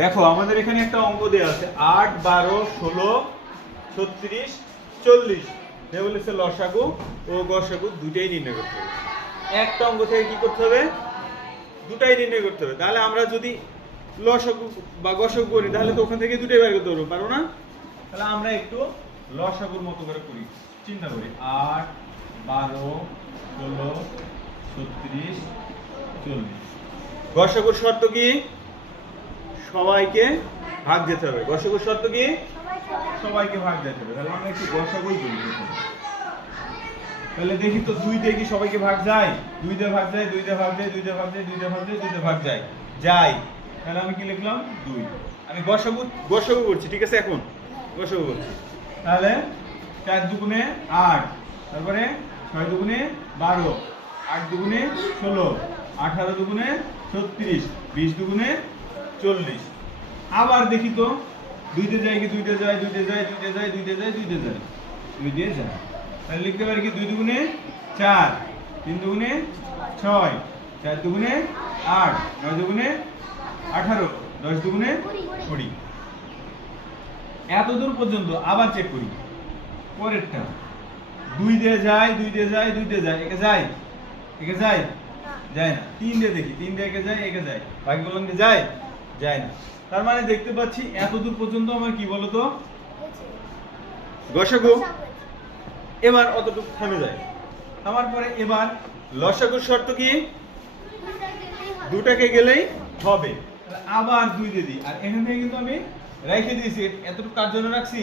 দেখো আমাদের এখানে একটা অঙ্ক দেওয়া আছে 8, 12, 16, 36, 40 সে বলেছে লসাগু ও গসাগু দুটাই নির্ণয় করতে হবে। একটা অঙ্ক থেকে কি করতে হবে? দুটাই নির্ণয় করতে হবে। তাহলে আমরা যদি লসাগু বা গসাগু করি তাহলে তো ওখান থেকে দুটাই বের করতে পারবো না? তাহলে আমরা একটু লসাগুর মতো করে করি, চিন্তা করি 8, 12, 16, 36, 40। গসাগুর শর্ত কি? সবাইকে ভাগ যেতে হবে। গসাগুর শর্ত কি? সবাইকে ভাগ যেতে হবে। তাহলে আমরা একটু গসাগুই করি। তাহলে দেখি তো 2 দিয়ে কি সবাইকে ভাগ যায়? 2 দিয়ে ভাগ যায়, 2 দিয়ে ভাগ যায়, 2 দিয়ে ভাগ যায়, 2 দিয়ে ভাগ যায়, 2 দিয়ে ভাগ যায়। যায়। তাহলে আমি কি লিখলাম? 2। আমি গসাগু করছি, ঠিক আছে? এখন গসাগু করছি। তাহলে 4 দুগুণে 8, তারপরে 6 দুগুণে 12, 8 দুগুণে 16, 18 দুগুণে 36, 20 দুগুণে 40। আবার দেখি তো 2 দিয়ে যায় কি? 2 দিয়ে যায়, 2 দিয়ে যায়, 2 দিয়ে যায়, 2 দিয়ে যায়, 2 দিয়ে যায়, 2 দিয়ে যায়। তাহলে লিখতে পারি কি? 2 দুগুণে 4, 3 দুগুণে 6, 4 দুগুণে 8, 9 দুগুণে 18, 10 দুগুণে 20। এত দূর পর্যন্ত আবার চেক করি পরেরটা। 2 দিয়ে যায়, 2 দিয়ে যায়, 2 দিয়ে যায়, একে যায়, একে যায়, যায় না। 3 দিয়ে দেখি, 3 দিয়ে একে যায়, একে যায়, বাকি বললাম যে যায়, যায় না। তার মানে দেখতে পাচ্ছি এত দূর পর্যন্ত আমার কি বলতো গসাগু। এবার অতটুকু থেমে যায়। থামার পরে এবার লসাগুর শর্ত কি? দুটাকে গেলেই হবে। আবার 2 দিয়ে দিই, আর এখান থেকে কিন্তু আমি রেখে দিয়েছি। এতটুকু কার জন্য রাখছি?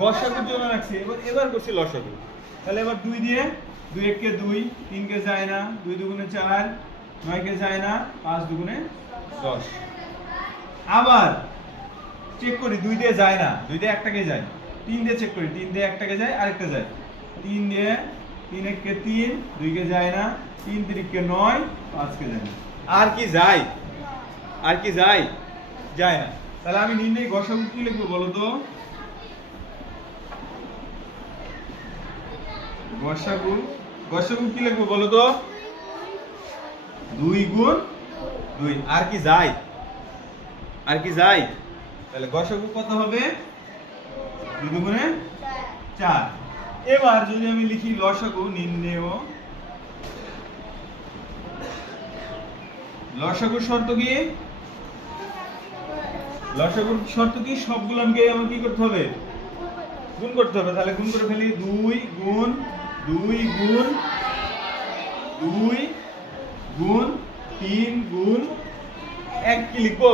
গসাগুর জন্য রাখছি। এবার করছি লসাগু। তাহলে এবার 2 দিয়ে 2 1 2, 3 কে যায় না, 2 দুগুণে 4, 9 কে যায় না, 5 দুগুণে 10। আবার চেক করি 2 দিয়ে যায় না, 2 দিয়ে একটাকে যায়। 3 দিয়ে চেক করি, 3 দিয়ে একটাকে যায়, আরেকটা যায়। 3 দিয়ে 3 1 কে 3, 2 কে যায় না, 3 3 কে 9, 5 কে যায় না। আর কি যায়? আর কি যায়? যায় না। তাহলে আমি নির্ণয় গসাগু কি লিখবো বলো তো? গসাগু কি লিখবো বলো তো? 2 গুণ 2। আর কি যায়? আর কি যায়? তাহলে গসাগু কত হবে? 2 দুগুণে 4। এবার যদি আমি লিখি লসাগু নির্ণেয়, লসাগুর শর্ত কি? লসাগুর শর্ত কি? সবগুলোকে আমার কি করতে হবে? গুণ করতে হবে। তাহলে গুণ করে ফেলি। 2 গুণ 2 গুণ 2 গুণ 3 গুণ 1 কি লিখবো?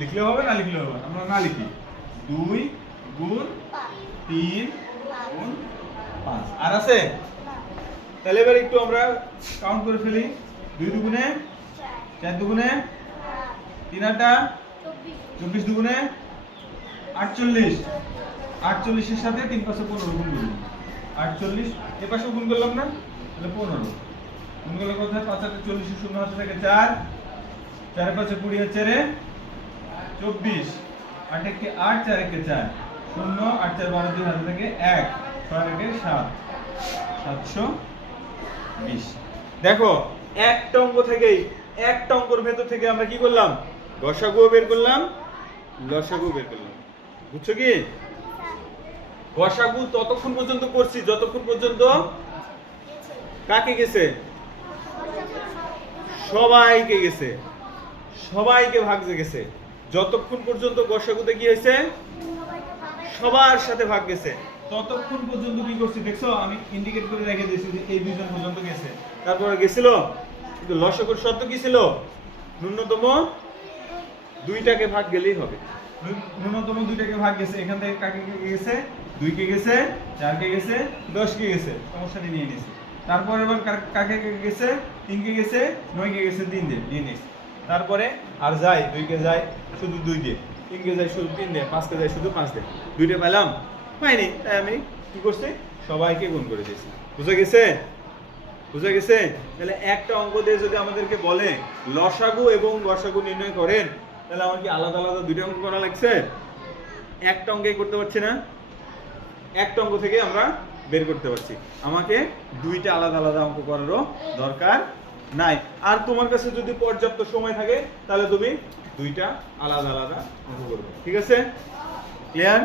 লিখলে হবে না লিখলে হবে? আমরা না লিখি। 2 গুণ 3 গুণ 5। আর আছে? তাহলে এবার একটু আমরা কাউন্ট করে ফেলি। 2 দুগুণে 4 দুগুণে 3 8 24 দুগুণে 48। 48 এর সাথে 3 5 15 গুণ করব। 48 এ পাশে গুণ করলাম না? তাহলে 15 গুণ করলে কত হয়? 5 8 40 এর শূন্য হাতে থাকে 4, 4 5 20 আর 4 24, 8 1 কে 8, 4 1 কে 4, 0 8 4 12 2 হাতে থাকে 1, 6 1 7, 720। দেখো একটা অঙ্ক থেকেই, একটা অঙ্কের ভেতর থেকে আমরা কি করলাম? গসাগুও বের করলাম, লসাগু বের করলাম। বুঝছো কি? গসাগু ততক্ষণ পর্যন্ত করছি যতক্ষণ পর্যন্ত কাকে গেছে? সবাইকে গেছে, সবাইকে ভাগ গেছে। যতক্ষণ পর্যন্ত গসাগুতে কি হয়েছে? সবার সাথে ভাগ গেছে, ততক্ষণ পর্যন্ত কি করছি দেখছো? আমি ইন্ডিকেট করে রেখে দিয়েছি যে এই দুইজন পর্যন্ত গেছে। তারপরে গেছিল কিন্তু লসাগুর শর্ত কি ছিল? ন্যূনতম 2টাকে ভাগ গেলেই হবে। ন্যূনতম 2টাকে ভাগ গেছে। এখান থেকে কাকে গেছে? 2 কে গেছে, 4 কে গেছে, 10 কে গেছে, সমস্যা নেই, নিয়ে নিয়েছি। তারপর এবার কাকে গেছে? 3 কে গেছে, 9 কে গেছে, 3 দিয়ে নিয়ে নিয়েছি। তারপরে আর যায় 2 কে যায় শুধু 2 দিয়ে, 3 কে যায় শুধু 3 দিয়ে, 5 কে যায় শুধু 5 দিয়ে। 2টা পেলাম? পাইনি, তাই আমি কি করছি? সবাইকে গুণ করে দিয়েছি। বুঝা গেছে? বুঝা গেছে? তাহলে একটা অঙ্ক দিয়ে যদি আমাদেরকে বলে লসাগু এবং গসাগু নির্ণয় করেন, তাহলে আমার কি আলাদা আলাদা 2টা অঙ্ক করা লাগছে? একটা অঙ্কেই করতে পারছি না? একটা অঙ্ক থেকে আমরা বের করতে পারছি। আমাকে 2টা আলাদা আলাদা অঙ্ক করারও দরকার নাই। আর তোমার কাছে যদি পর্যাপ্ত সময় থাকে তাহলে তুমি দুইটা আলাদা আলাদা অঙ্ক করবে, ঠিক আছে? ক্লিয়ার?